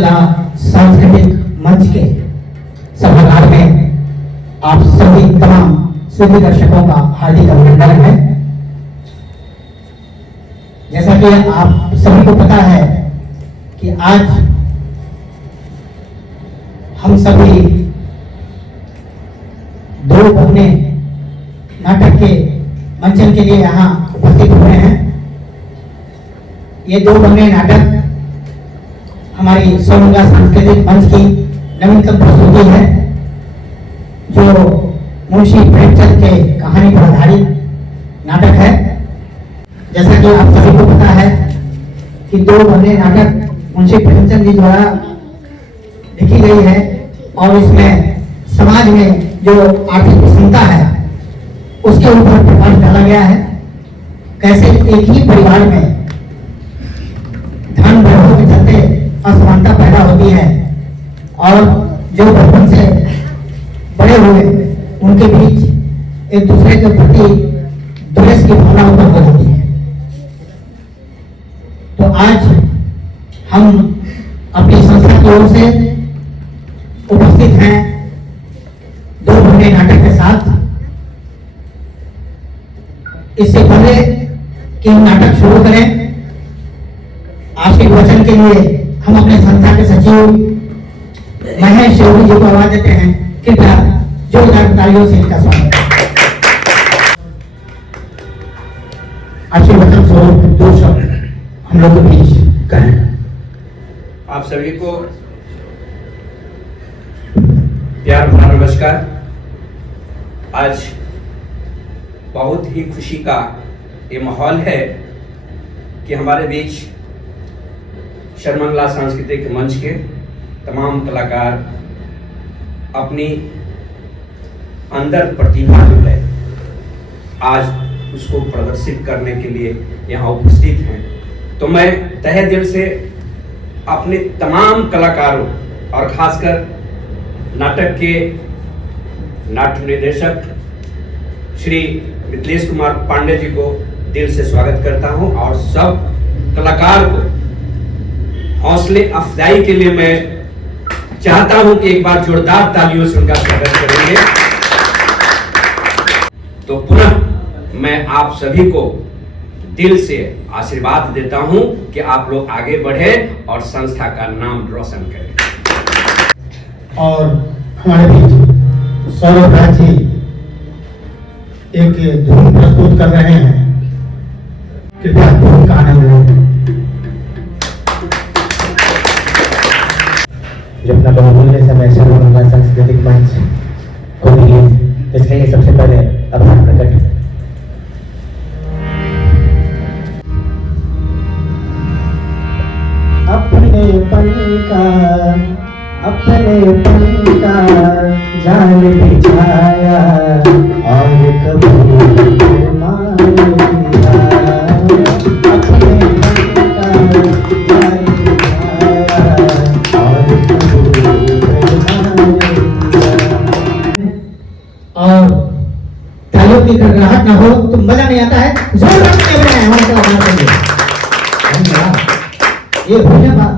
जिला सांस्कृतिक मंच के सभागार में आप सभी तमाम सभी दर्शकों का हार्दिक अभिनंदन है। जैसा कि आप सभी को पता है कि आज हम सभी दो बहने नाटक के मंचन के लिए यहाँ उपस्थित हुए हैं। ये दो बहने नाटक हमारी सोमंगा सांस्कृतिक मंच की नवीनतम प्रस्तुति है, जो मुंशी प्रेमचंद के कहानी पर आधारित नाटक है। जैसा कि आप सभी को पता है कि दो बहने नाटक मुंशी प्रेमचंद जी द्वारा लिखी गई है और इसमें समाज में जो आर्थिक विषमता है उसके ऊपर प्रकाश डाला गया है। कैसे एक ही परिवार में धन वैभव के चलते असमानता पैदा होती है और जो बचपन से बड़े हुए उनके बीच एक दूसरे के प्रति द्वेष की भावना उत्पन्न होती है। तो आज हम अपनी संस्था की ओर से उपस्थित हैं दो बहने नाटक के साथ। इससे पहले कि हम नाटक शुरू करें, आशीर्वचन के लिए हम अपने संस्था के सचिव महेश शेवरी जी को आवाज देते हैं। कृपया जोरदार तालियों से इनका स्वागत। आशीर्वचन स्वरूप दो शब्द हम लोग के बीच कहें। आप सभी को प्यार भरा नमस्कार। आज बहुत ही खुशी का ये माहौल है कि हमारे बीच शर्मंगला सांस्कृतिक मंच के तमाम कलाकार अपनी अंदर प्रतिभा जो है आज उसको प्रदर्शित करने के लिए यहाँ उपस्थित हैं। तो मैं तहे दिल से अपने तमाम कलाकारों और खासकर नाटक के नाट्य निर्देशक श्री मिथिलेश कुमार पांडे जी को दिल से स्वागत करता हूं और सब कलाकार को हौसले अफजाई के लिए मैं चाहता हूं कि एक बार जोरदार तालियों से उनका स्वागत करेंगे। तो पुनः मैं आप सभी को दिल से आशीर्वाद देता हूं कि आप लोग आगे बढ़े और संस्था का नाम रोशन करें। और हमारे बीच सौरभ राज जी एक धुन प्रस्तुत कर रहे हैं। कृपया धुन का आनंद लें। जो अपना बहुमूल्य समय शर्मंगला सांस्कृतिक मंच को दिए, इसके लिए सबसे पहले आभार प्रकट। अपने पन का जाल बिछाया और कभी मान लिया। अपने पन का जाल बिछाया और और तालियों की गड़गड़ाहट ना हो तो मजा नहीं आता है। जोर रखते हुए हमारे आभार करेंगे। ये हो जाए बात।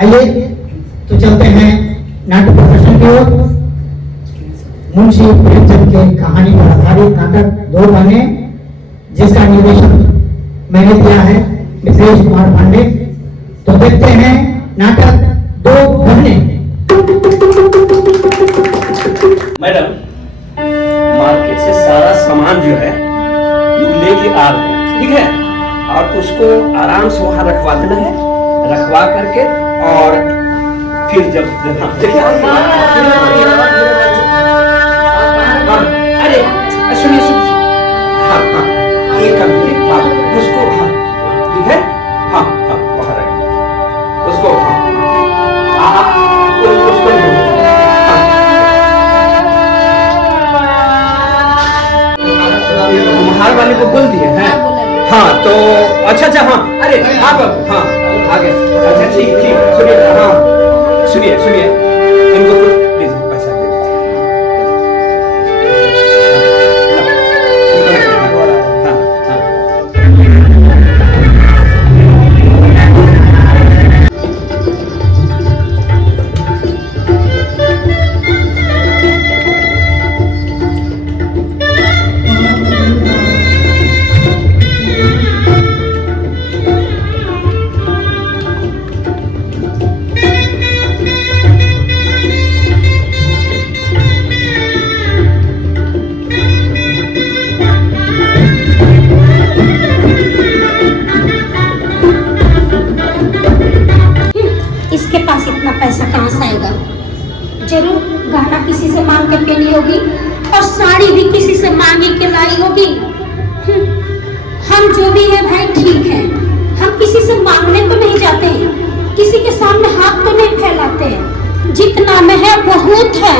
आइए तो चलते हैं नाट्य प्रदर्शन की ओर। मुंशी प्रेमचंद के कहानी पर आधारित नाटक दो बहने, जिसका निर्देशन मैंने किया है मिथिलेश कुमार पांडे। तो देखते हैं नाटक दो बहने। मैडम, मार्केट से सारा सामान जो है लोग लेके आ रहे हैं, ठीक है, और उसको आराम से वहां रखवा देना है, रखवा करके और फिर जब देखिए अरे सुनिए हाँ हाँ ये कर दीजिए, हाँ उसको, हाँ ठीक है, हाँ हाँ वहां रखिए उसको, हाँ उसको कुम्हार वाले को बोल दिए हैं। हाँ तो अच्छा हाँ, अरे आप हाँ आगे, अच्छा ठीक सुनिए, हाँ सुनिए इनको कुछ प्लीज पैसा दे दीजिए। से मांगी के लाई होगी। हम जो भी है भाई ठीक है, हम किसी से मांगने तो नहीं जाते हैं, किसी के सामने हाथ तो नहीं फैलाते हैं, जितना में है बहुत है।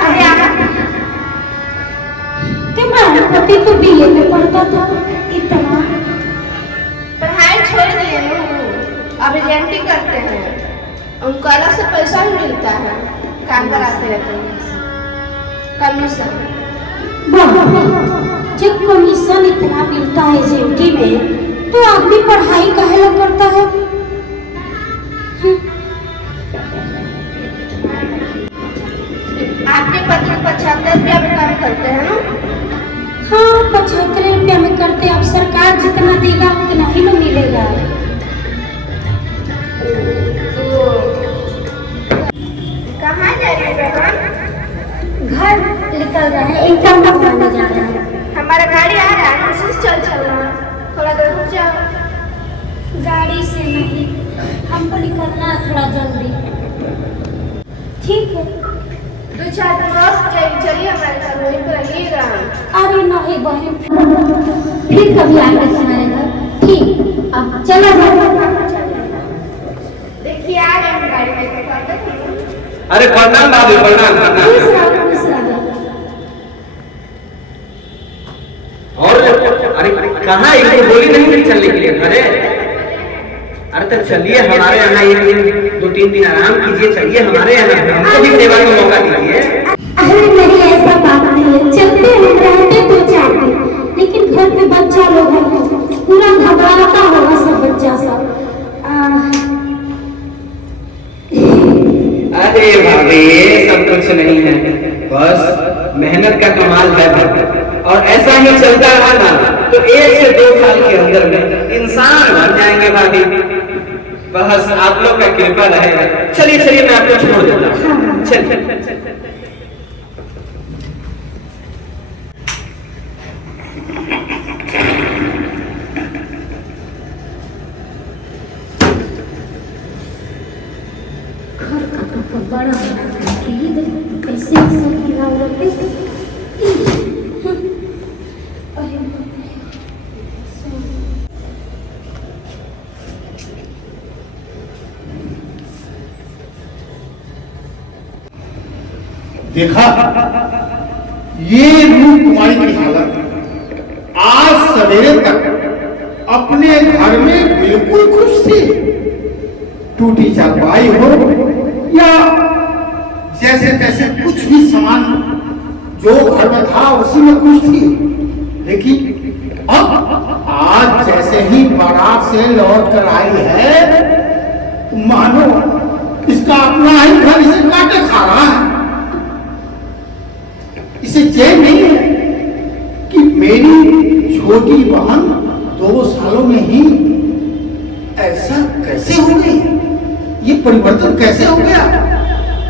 अरे तुम्हारा पति तो बीए में पढ़ता था, इतना पढ़ाई छोड़ दिए ना, अब एजेंटिंग करते हैं, उनको अलग से पैसा भी मिलता है, काम कराते रहते हैं कमीशन। जब कमीशन इतना मिलता है एजेंटी में तो आदमी पढ़ाई काहे ला करता है? आपके पति 75 रुपया में काम करते हैं ना? हाँ 75 रुपया में करते, अब सरकार जितना देगा उतना ही ना मिलेगा। कहाँ जा रही है बहन? घर निकल रहे हैं, इनकम बनाने जा रहे हैं। हमारा गाड़ी आ रहा है, उसी से चल चलना, थोड़ा देर रुक जाओ। गाड़ी से नहीं, हमको निकलना है थोड़ा जल्दी। ठीक है 2-4 दिन और चलिए हमारे घर, वहीं पर रहिएगा। अरे नहीं बहन, फिर कभी आएंगे तुम्हारे घर। ठीक, अब चलो। देखिए आ गए हम गाड़ी में। अरे प्रणाम बाबू, प्रणाम खुश रहो, खुश रहो। और अरे कहाँ इनको बोली नहीं चलने के लिए? अरे तो चलिए हमारे यहाँ 1-2-3 दिन आराम कीजिए, चलिए हमारे यहाँ, हमको भी सेवा का मौका दीजिए। अरे नहीं ऐसा बात नहीं है, चलते हैं, रहते 2-4 दिन, लेकिन घर पे बच्चा लोग हैं, पूरा घबराता होगा सब बच्चा सब। अरे भाभी ये सब कुछ नहीं है, बस मेहनत का कमाल है, और ऐसा ही चलता रहा ना तो 1 से 2 साल के अंदर में इंसान बन जाएंगे भाभी। बस आप लोग का कृपा रहेगा। चलिए चलिए मैं आपको छोड़ देता हूँ, चलिए। बड़ा कैसे देखा ये रूप कुमारी की हालत, आज सवेरे तक अपने घर में बिल्कुल खुश थी। टूटी चारपाई हो या जैसे तैसे कुछ भी सामान जो घर में था उसी में खुश थी, लेकिन अब आज जैसे ही बारात से लौट कर आई है, मानो इसका अपना ही घर इसे काटे खा रहा है। इसे चैन नहीं है कि मेरी छोटी बहन 2 सालों में ही ऐसा कैसे हो गई, ये परिवर्तन कैसे हो गया।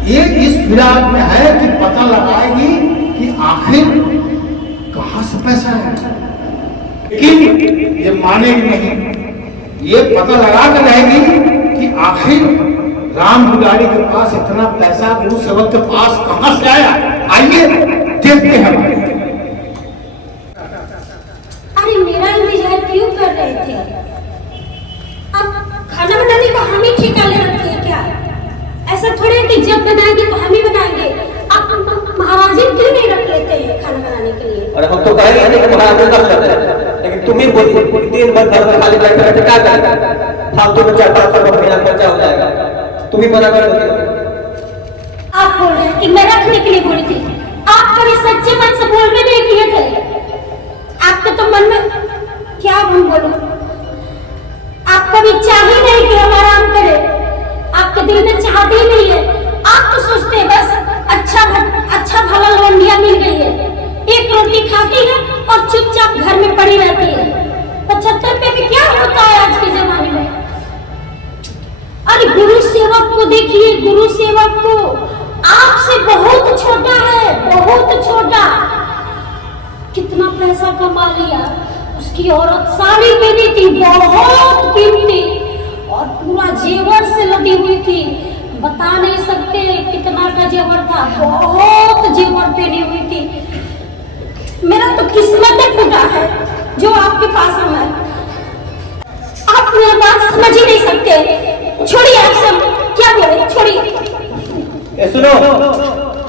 ये इस फिराक में है कि पता लगाएगी कि आखिर कहां से पैसा है, लेकिन ये मानेगी नहीं। ये पता लगा कर रहेगी कि आखिर राम बुलारी के पास इतना पैसा उस सेवक के पास कहां से आया। आइए देखते हैं। अरे मेरा इंतजार क्यों कर रहे थे? अब खाना बनाने को हम ही ठेका ले रखे हैं क्या? ऐसा थोड़ी है कि जब बनाएंगे तो हम ही बनाएंगे। अब महाराजी क्यों नहीं रख लेते हैं खाना बनाने के लिए? और हम तो कह रहे हैं कि महाराज कर सकते हैं, लेकिन तुम ही बोली दिन भर घर में खाली बैठे बैठे क्या करेंगे? फालतू में 4-5 महीना खर्चा हो जाएगा, तुम ही मना कर दो। आप बोल रहे हैं कि मैं रखने के लिए बोली थी, आप कभी सच्चे मन से बोलने नहीं किए थे। आपके तो मन में क्या हम बोलूं, आप कभी चाह ही नहीं कि हम आराम करें, आपके दिल में चाहते ही नहीं है। आप तो सोचते हैं बस अच्छा भला लवंडिया मिल गई है, एक रोटी खाती है और चुपचाप घर में पड़ी रहती है। 75 रुपए में क्या होता है आज के जमाने में? अरे गुरु सेवक को देखिए, गुरु सेवक को आपसे बहुत छोटा है, बहुत छोटा। कितना पैसा कमा लिया। उसकी औरत साड़ी पहनी थी बहुत कीमती और पूरा जेवर से लगी हुई थी। बता नहीं सकते कितना का जेवर था, बहुत जेवर पहनी हुई थी। मेरा तो किस्मत ही फूटा है जो आपके पास हम है। आप मेरी बात समझ ही नहीं सकते। छोड़िए, आप सब क्या बोले, छोड़िए। सुनो,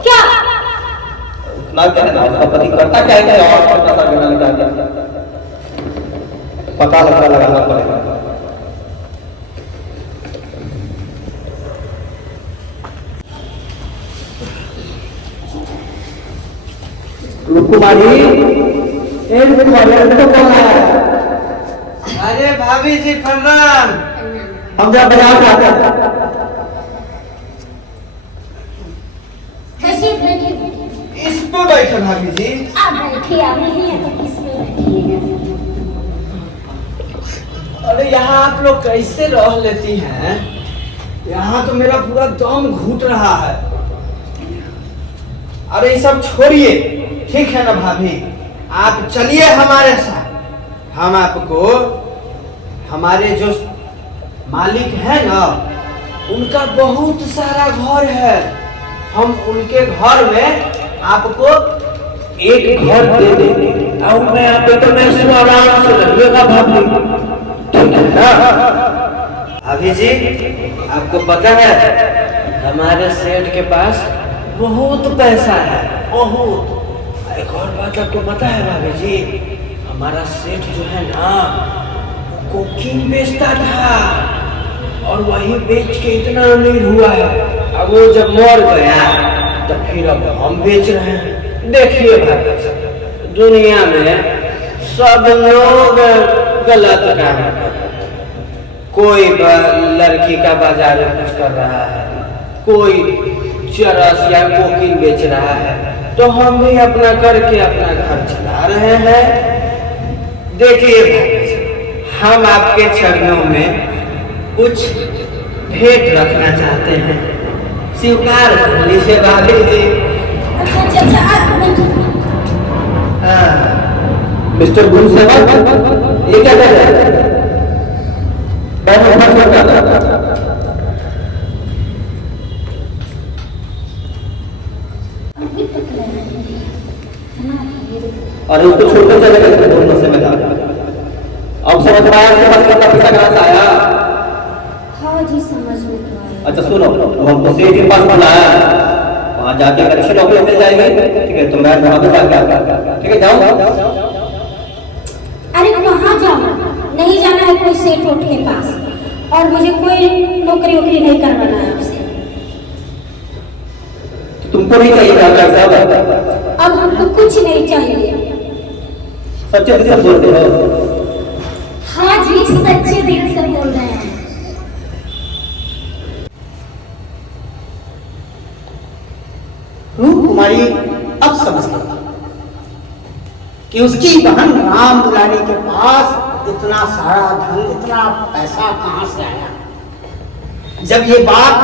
क्या ना क्या है ना, उसका पति करता क्या है और छोटा सा गला लगा दिया, पता लगाना पड़ेगा। रुकुमारी, रुकुमारी तो कौन आया? अरे भाभी जी प्रणाम। हम जब बाजार जाते हैं कैसे बैठे? इस पे बैठे भाभी जी। आप बैठिए, आप नहीं है तो किस पे बैठिएगा? अरे यहाँ आप लोग कैसे रह लेती हैं? यहाँ तो मेरा पूरा दम घुट रहा है। अरे ये सब छोड़िए, ठीक है ना भाभी? आप चलिए हमारे साथ। हम आपको हमारे जो मालिक है ना, उनका बहुत सारा घर है। हम उनके घर में आपको एक घर दे देंगे और मैं आप तो मैं इसमें आराम से रहिएगा भाभी, ठीक है ना? भाभी जी, आपको पता है हमारे सेठ के पास बहुत पैसा है, बहुत। एक और बात आपको पता है भाभी जी, हमारा सेठ जो है ना, कोकीन बेचता था और वही बेच के इतना अमीर हुआ है। अब वो जब मर गया तो फिर अब हम बेच रहे हैं। देखिए भाभी जी, दुनिया में सब लोग गलत काम कर रहे हैं। कोई लड़की का बाजार में कुछ कर रहा है, कोई चरस या कोकीन बेच रहा है, तो हम भी अपना करके अपना घर चला रहे हैं। देखिए भाभी जी, हम आपके चरणों में कुछ भेंट रखना चाहते हैं, स्वीकार कर लीजिए भाभी जी। मिस्टर गुलसेवन, ये क्या कर रहे हैं? और उसको छोड़कर चले गए दोनों से में अब समझ में आया उसके पास कितना पैसा कहाँ से आया? हाँ जी, समझ में तो आया। अच्छा सुनो, तो हमको सेठ के पास बुलाया, वहाँ जाके अगर अच्छी नौकरी मिल जाएगी, ठीक है, तो मैं वहाँ पे जाके, ठीक है, जाओ। अरे कहाँ जाऊँ? नहीं जाना है कोई सेठ उठ के पास, और मुझे कोई नौकरी वोकरी नहीं करवाना है आपसे। तुमको नहीं चाहिए साहब? अब हमको कुछ नहीं चाहिए। सच्चे दिल से बोलते हो? हाँ जी, सच्चे दिल से बोल रहे हैं। रूप कुमारी अब समझ गई कि उसकी बहन राम दुलारी के पास इतना सारा धन, इतना पैसा कहां से आया। जब ये बात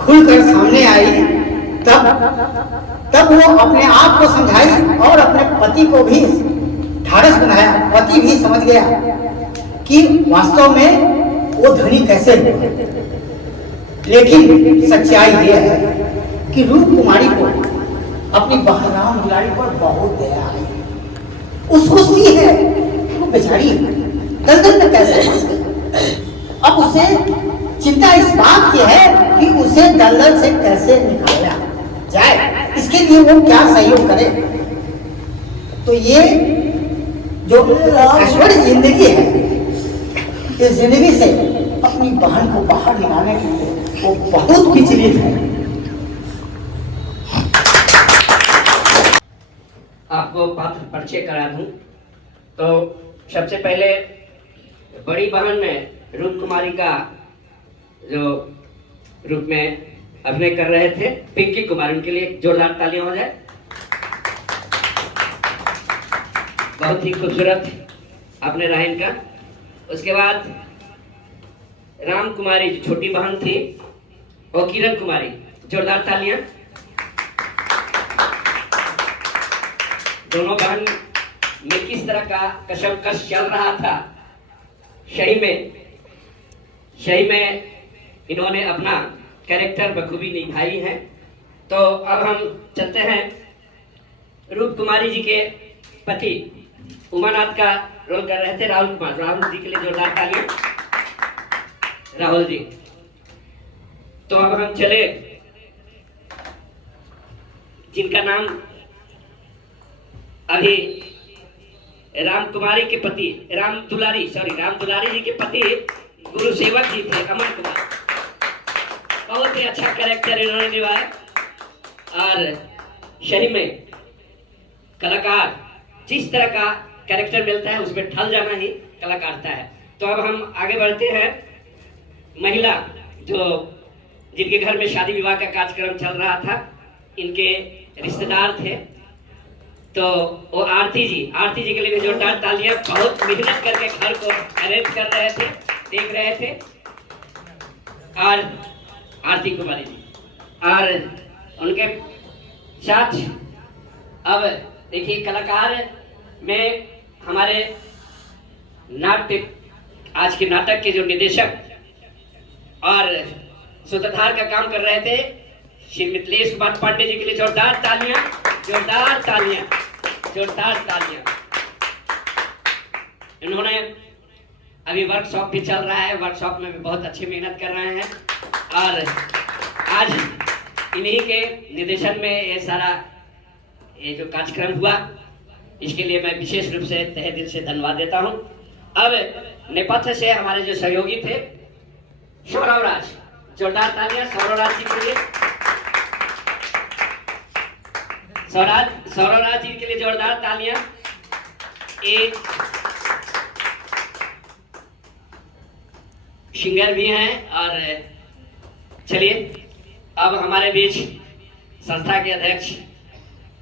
खुलकर सामने आई, तब वो अपने आप को समझाई और अपने पति को भी ढाढ़स बनाया। पति भी समझ गया कि वास्तव में वो धनी कैसे हुए। लेकिन सच्चाई ये है कि रूप कुमारी को अपनी बहन राम दुलारी पर बहुत दया आई। उसको सी है वो बेचारी दलदल में कैसे फंस गई। अब उसे चिंता इस बात की है कि उसे दलदल से कैसे निकाला जाए, इसके लिए वो क्या सहयोग करे। तो ये जो ऐश्वर्य जिंदगी है, इस जिंदगी से अपनी बहन को बाहर निकालने के लिए वो बहुत विचलित है। आपको पात्र परिचय करा दूं तो सबसे पहले बड़ी बहन रूप कुमारी का जो रूप में अभिनय कर रहे थे पिंकी कुमारी, उनके लिए जोरदार तालियां हो जाए। बहुत ही खूबसूरत आपने रहा इनका। उसके बाद राम कुमारी जो छोटी बहन थी, और किरण कुमारी, जोरदार तालियां। दोनों बहन में किस तरह का कशमकश चल रहा था, सही में इन्होंने अपना कैरेक्टर बखूबी निभाई हैं। तो अब हम चलते हैं रूप कुमारी जी के पति उमानाथ का रोल कर रहे थे राहुल कुमार। राहुल जी के लिए जोरदार तालियां। राहुल जी, तो अब हम चले जिनका नाम अभी राम कुमारी के पति राम दुलारी जी के पति गुरु सेवक जी थे, अमन कुमार। बहुत ही अच्छा कैरेक्टर इन्होंने निभाया और सही में कलाकार जिस तरह का कैरेक्टर मिलता है उसमें ढल जाना ही कलाकारता है। तो अब हम आगे बढ़ते हैं। महिला जो जिनके घर में शादी विवाह का कार्यक्रम चल रहा था, इनके रिश्तेदार थे, तो वो आरती जी के लिए भी जोरदार तालियां। बहुत मेहनत करके घर को अरेंज कर रहे थे, देख रहे थे। और आरती कुमारी जी और उनके साथ अब देखिए कलाकार में हमारे नाट्य आज के नाटक के जो निदेशक और सूत्रधार का काम कर रहे थे श्री मिथिलेश कुमार पांडे जी के लिए जोरदार तालियां, जोरदार तालियां, जोरदार तालियां। इन्होंने अभी वर्कशॉप भी चल रहा है, वर्कशॉप में भी बहुत अच्छी मेहनत कर रहे हैं और आज इन्हीं के निर्देशन में ये सारा ये जो कार्यक्रम हुआ, इसके लिए मैं विशेष रूप से तहे दिल से धन्यवाद देता हूं। अब नेपथ्य से हमारे जो सहयोगी थे सौरव राज, जोरदार तालियां सौरव राज जी के लिए। सौरव राज जी के लिए जोरदार तालियां। एक सिंगर भी हैं और चलिए अब हमारे बीच संस्था के अध्यक्ष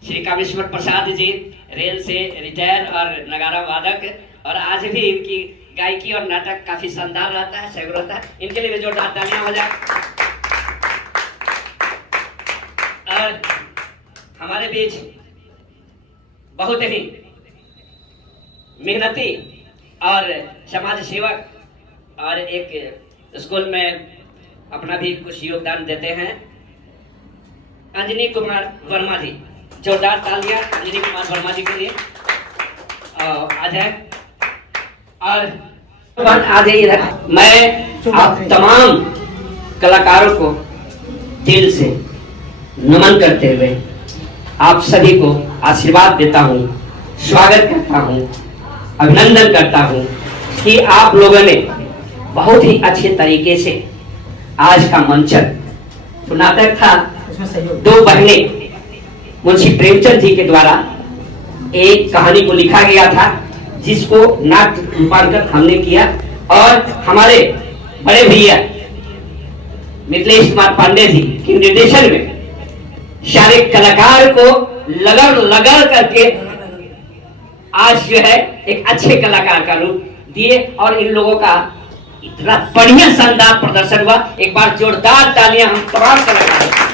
श्री कामेश्वर प्रसाद जी, रेल से रिटायर और नगारा वादक, और आज भी इनकी गायकी और नाटक काफी शानदार रहता है, सही रहता है। इनके लिए भी जोरदार तालियां हो जाए। और हमारे बीच बहुत ही मेहनती और समाज सेवक और एक स्कूल में अपना भी कुछ योगदान देते हैं अंजनी कुमार वर्मा जी, जोरदार तालियां अंजनी कुमार वर्मा जी के लिए। आ जाए और बात आ गई इधर। मैं आप तमाम कलाकारों को दिल से नमन करते हुए आप सभी को आशीर्वाद देता हूँ, स्वागत करता हूँ, अभिनंदन करता हूँ कि आप लोगों ने बहुत ही अच्छे तरीके से आज का मंचन जो नाटक था दो बहनें मुंशी प्रेमचंद जी के द्वारा एक कहानी को लिखा गया था, जिसको नाट्य रूपांतरण हमने किया और हमारे बड़े भैया मिथिलेश कुमार पांडे जी के निर्देशन में सारे कलाकार को लगड़ करके आज जो है एक अच्छे कलाकार का रूप दिए और इन लोगों का इतना बढ़िया शानदार प्रदर्शन हुआ। एक बार जोरदार तालियां हम तमाम कलाकारों